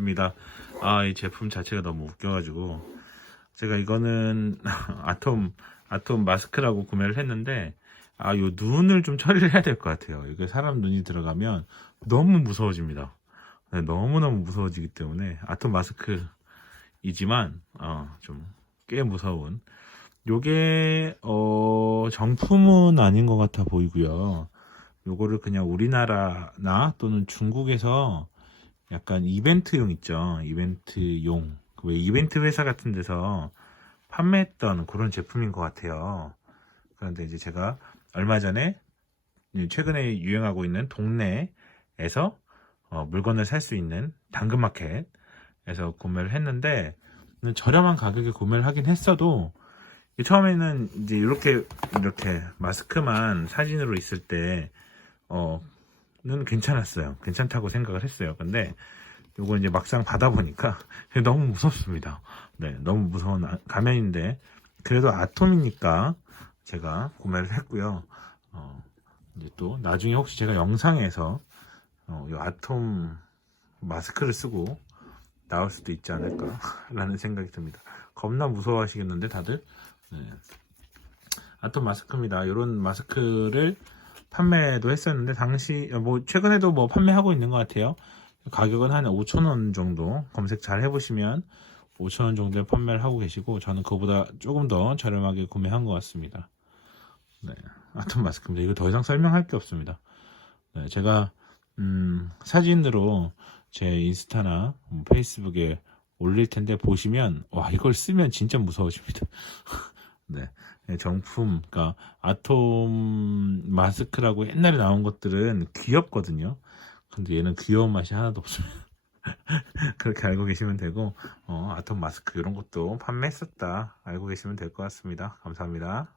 입니다. 아, 이 제품 자체가 너무 웃겨가지고 제가 이거는 아톰 아톰 마스크라고 구매를 했는데 아, 요 눈을 좀 처리를 해야 될 것 같아요. 이게 사람 눈이 들어가면 너무 무서워집니다. 네, 너무너무 무서워지기 때문에 아톰 마스크이지만 어, 좀꽤 무서운 요게 어, 정품은 아닌 것 같아 보이고요. 요거를 그냥 우리나라나 또는 중국에서 약간 이벤트용 있죠. 이벤트용. 그왜 이벤트 회사 같은 데서 판매했던 그런 제품인 것 같아요. 그런데 이제 제가 얼마 전에 최근에 유행하고 있는 동네에서 어, 물건을 살 수 있는 당근마켓에서 구매를 했는데 저렴한 가격에 구매를 하긴 했어도 처음에는 이제 이렇게 이렇게 마스크만 사진으로 있을 때 어 는 괜찮았어요. 괜찮다고 생각을 했어요. 근데 요거 이제 막상 받아보니까 너무 무섭습니다. 네, 너무 무서운 아- 가면인데 그래도 아톰이니까 제가 구매를 했고요. 어, 이제 또 나중에 혹시 제가 영상에서 어, 이 아톰 마스크를 쓰고 나올 수도 있지 않을까라는 생각이 듭니다. 겁나 무서워하시겠는데 다들 네. 아톰 마스크입니다. 이런 마스크를 판매도 했었는데 당시 뭐 최근에도 뭐 판매하고 있는 것 같아요. 가격은 한 5,000원 정도 검색 잘 해보시면 5,000원 정도에 판매를 하고 계시고 저는 그보다 조금 더 저렴하게 구매한 것 같습니다. 네, 아톰 마스크입니다. 이거 더 이상 설명할 게 없습니다. 네, 제가 음, 사진으로 제 인스타나 뭐 페이스북에 올릴 텐데 보시면 와 이걸 쓰면 진짜 무서워집니다. 네, 네, 정품, 그러니까 아톰 마스크라고 옛날에 나온 것들은 귀엽거든요. 근데 얘는 귀여운 맛이 하나도 없습니다. 그렇게 알고 계시면 되고 어, 아톰 마스크 이런 것도 판매했었다 알고 계시면 될 것 같습니다. 감사합니다.